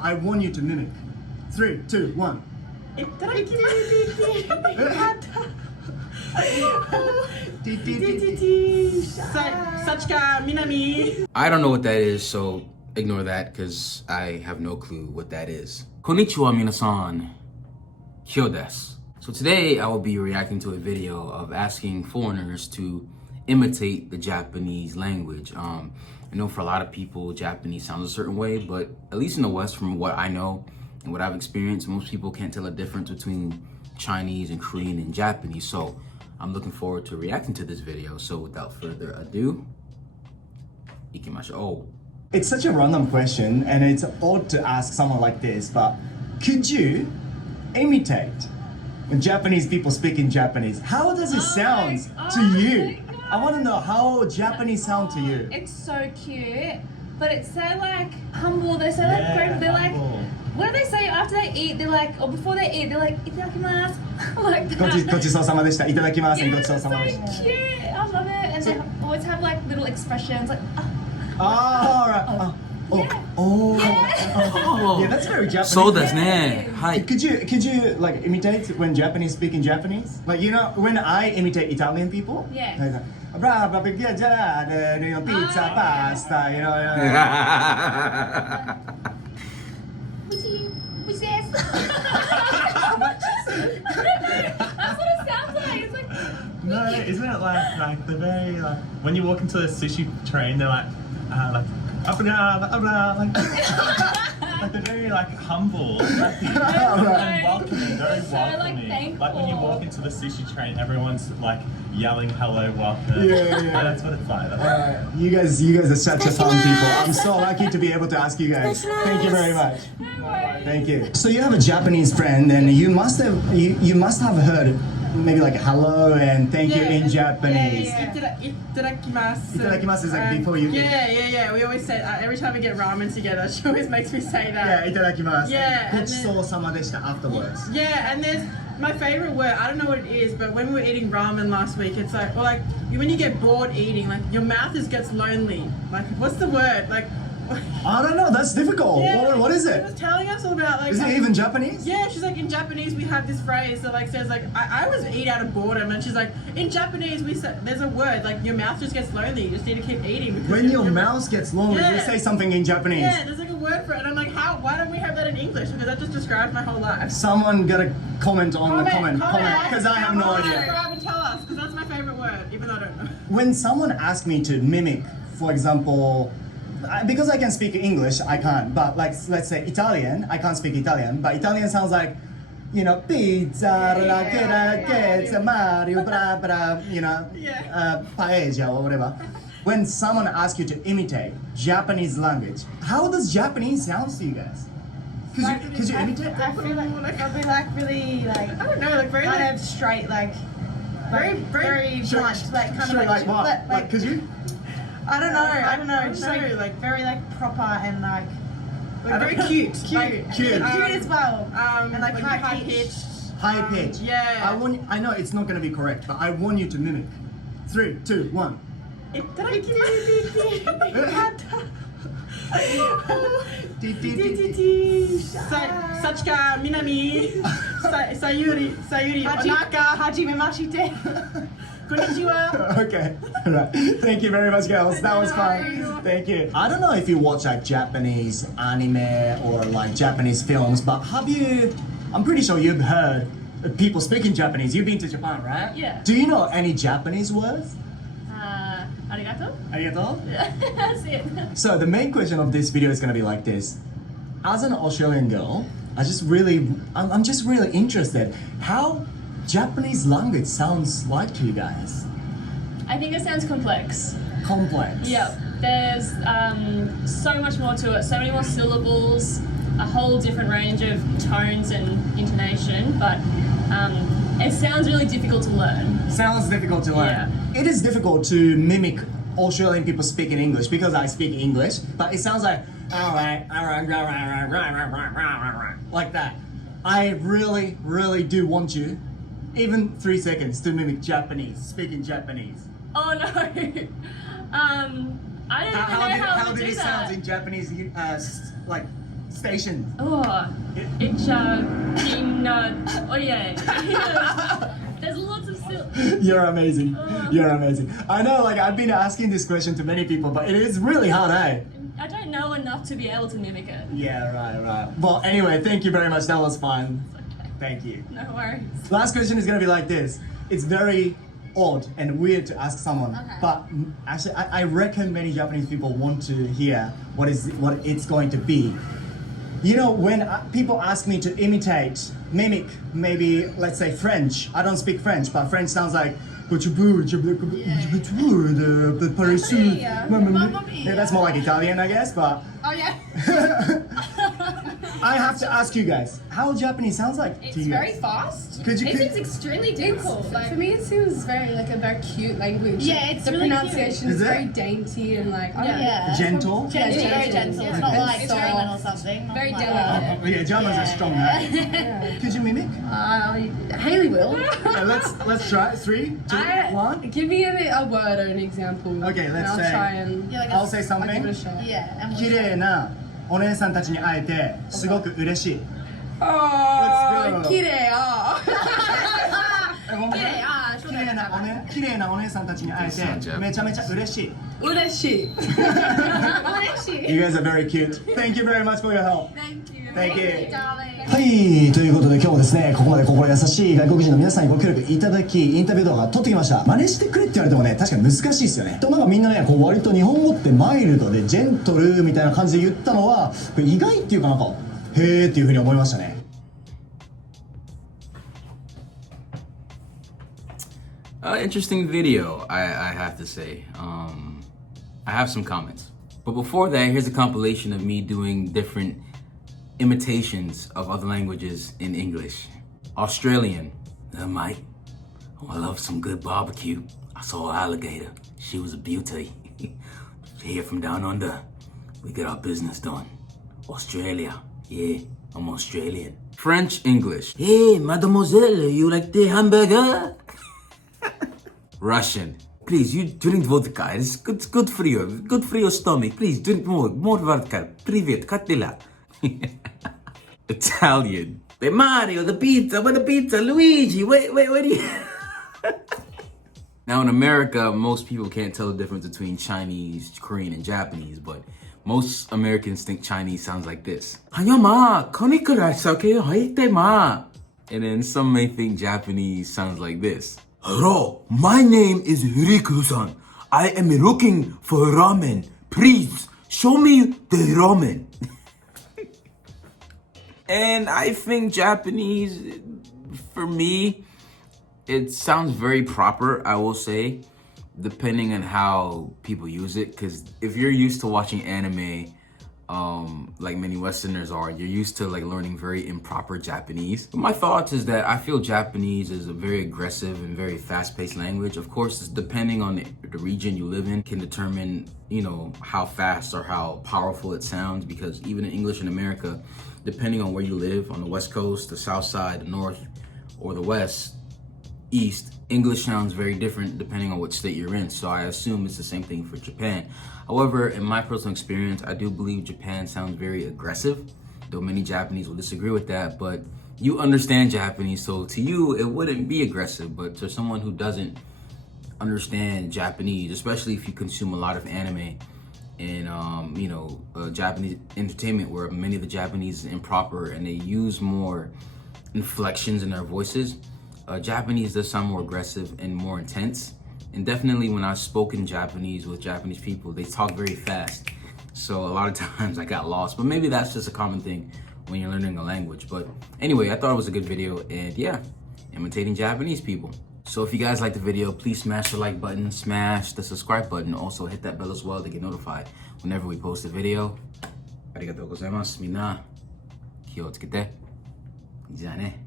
I want you to mimic. 3, 2, 1. いただきます。 I don't know what that is, so ignore that because I have no clue what that is. Konnichiwa minasan. Kyo desu. So today I will be reacting to a video of asking foreigners to imitate the Japanese language. I know for a lot of people Japanese sounds a certain way, but at least in the West, from what I know and what I've experienced, most people can't tell a difference between Chinese and Korean and Japanese. So I'm looking forward to reacting to this video. So without further ado, ikimashou. It's such a random question and it's odd to ask someone like this, but could you imitate when Japanese people speak in Japanese? How does it sound to you? I want to know how Japanese sound to you. It's so cute, but it's so like humble. They're so like grateful. They're like, what do they say after they eat? They're like, or before they eat, they're like, itadakimasu. Like that. ごちそうさまでした。いただきます。 Yeah, ごちそう it's さ so までした。 cute. I love it. And they always have like little expressions like, Ah, yeah. oh, yeah, that's very Japanese. そうですね。はい。 Could you like imitate when Japanese speak in Japanese? Like, you know, when I imitate Italian people, Yeah. like, brava perché già pizza, pasta, you know. Which is? That's what it sounds like. It's like. No, isn't it like the very like when you walk into the sushi train, they're like up and down, like they're very like humble, like, and welcoming, very So, like, welcoming. thankful. Like when you walk into the sushi train, everyone's like yelling hello, welcome. Yeah. That's what it's like. You guys are such a fun people. I'm so lucky to be able to ask you guys. Thank you very much. Thank you. So you have a Japanese friend, and you must have heard maybe like hello and thank you in Japanese. Itadakimasu. Itadakimasu is like before you. Yeah. We always say every time we get ramen together, she always makes me say that. Yeah, itadakimasu. Yeah, and ごちそうさまでした afterwards. Yeah, and there's my favorite word. I don't know what it is, but when we were eating ramen last week, it's like, well, like when you get bored eating, like your mouth gets lonely. Like, what's the word? Like, I don't know. That's difficult. yeah, What is She it? was telling us all about like. Is it even Japanese? Yeah, she's like, in Japanese we have this phrase that like says like I always eat out of boredom, and she's like, in Japanese we say there's a word like your mouth just gets lonely. You just need to keep eating. Because When your mouth gets lonely, you Yeah. say something in Japanese. Yeah, there's like a word for it, and I'm like, how? Why don't we have that in English? Because that just describes my whole life. Someone gotta comment on the comment, Comment, because I have no idea. Subscribe and tell us, because that's my favorite word, even though I don't know. When someone asks me to mimic, for example, because I can speak English, I can't. But like, let's say Italian, I can't speak Italian. But Italian sounds like, you know, pizza, pizza, Mario, bra bra, you know, paella or whatever. When someone asks you to imitate Japanese language, how does Japanese sound to you guys? Could you imitate? I feel like probably like really like I don't know, like very kind like, of straight, like very blunt, like kind Straight of like what? Like, could you? I don't know, just know, like like- very like proper and like very cute. cute, Cute. cute as well, And like high high pitch. pitched. High pitch. Yeah. I know it's not gonna be correct, but I want you to mimic. 3, 2, 1. Sachika, Minami, Sayuri, Onaka, Hajime mashite. Konnichiwa. Okay, alright. Thank you very much, girls. That was fun. Thank you. I don't know if you watch like Japanese anime or like Japanese films, but have you? I'm pretty sure you've heard people speaking Japanese. You've been to Japan, right? Yeah. Do you know any Japanese words? Arigato. Arigato? That's it. So the main question of this video is gonna be like this. As an Australian girl, I'm just really interested how Japanese language sounds like to you guys. I think it sounds complex. Complex. Yeah, there's so much more to it, so many more syllables, a whole different range of tones and intonation, but it sounds really difficult to learn. Sounds difficult to learn. Yeah. It is difficult to mimic Australian people speaking English because I speak English, but it sounds like like that. I really do want you, even 3 seconds, to mimic Japanese, speaking Japanese. Oh no. I don't even know how How to did do it that. sound in Japanese? Like station. Oh, ich oh yeah. There's lots of You're amazing. You're amazing. I know, like, I've been asking this question to many people, but it is really hard, eh? I don't know enough to be able to mimic it. Yeah, right. Well, anyway, thank you very much. That was fun. Okay. Thank you. No worries. Last question is gonna be like this. It's very odd and weird to ask someone, but actually, I reckon many Japanese people want to hear what it's going to be. You know, when people ask me to mimic, maybe let's say French. I don't speak French, but French sounds like. Yeah, that's more like Italian, I guess, but. Oh yeah. I have to ask you guys, how Japanese sounds like It's to you very guys? fast. It's extremely difficult. For me, it seems very like a very cute language. Yeah, it's the really pronunciation cute. is Is it? very dainty and like I don't know. Yeah. Gentle? Yeah, It's very gentle. gentle. It's not like It's very- German or something. not very like delicate. Oh, yeah, Germans are strong, right? Yeah. Could you mimic? Haley will. Yeah, let's try. 3, 2, 1. Give me a word or an example. Okay, and let's I'll say- try and Yeah, like I'll say I'll give it a something. shot. Yeah. And 綺麗なお姉さんたちに会えてすごく嬉しい。 Oh, Let's go. kireo. 綺麗なお姉さんたちに会えてめちゃめちゃ嬉しい。Ureshi. You guys are very cute. Thank you very much for your help. Thank you. Thank you. Darling. はい、ということで今日もですね、ここまで心優しい外国人の皆さんにご協力いただき、インタビュー動画撮ってきました。真似してくれって言われてもね、確かに難しいですよね。となんかみんなね、こう割と日本語ってマイルドでジェントルみたいな感じで言ったのは、これ意外っていうかなんか、へーっていうふうに思いましたね。Interesting video, I have to say. I have some comments. But before that, here's a compilation of me doing different imitations of other languages in English. Australian. Mate, I love some good barbecue. I saw an alligator. She was a beauty. Here from down under. We get our business done. Australia. Yeah, I'm Australian. French English. Hey, mademoiselle, you like the hamburger? Russian. Please, you drink vodka. It's good for you. Good for your stomach. Please drink more vodka. Привет, как дела? Italian. Hey, Mario, the pizza. Where the pizza? Luigi, wait, where do you... Now in America, most people can't tell the difference between Chinese, Korean, and Japanese, but most Americans think Chinese sounds like this. And then some may think Japanese sounds like this. Hello, my name is Hiriku-san. I am looking for ramen. Please, show me the ramen. And I think Japanese, for me, it sounds very proper, I will say, depending on how people use it. Because if you're used to watching anime, like many Westerners are, you're used to like learning very improper Japanese. But my thoughts is that I feel Japanese is a very aggressive and very fast-paced language. Of course, it's depending on the region you live in can determine, you know, how fast or how powerful it sounds. Because even in English in America, depending on where you live, on the West Coast, the South Side, the North, or the West, East, English sounds very different depending on what state you're in. So I assume it's the same thing for Japan. However, in my personal experience, I do believe Japan sounds very aggressive, though many Japanese will disagree with that, but you understand Japanese, so to you, it wouldn't be aggressive, but to someone who doesn't understand Japanese, especially if you consume a lot of anime and, you know, Japanese entertainment where many of the Japanese is improper and they use more inflections in their voices, Japanese does sound more aggressive and more intense. And definitely when I've spoken Japanese with Japanese people, they talk very fast. So a lot of times I got lost, but maybe that's just a common thing when you're learning a language. But anyway, I thought it was a good video and yeah, imitating Japanese people. So if you guys like the video, please smash the like button, smash the subscribe button. Also hit that bell as well to get notified whenever we post a video. Arigatou gozaimasu. Minna,気をつけて. じゃあね.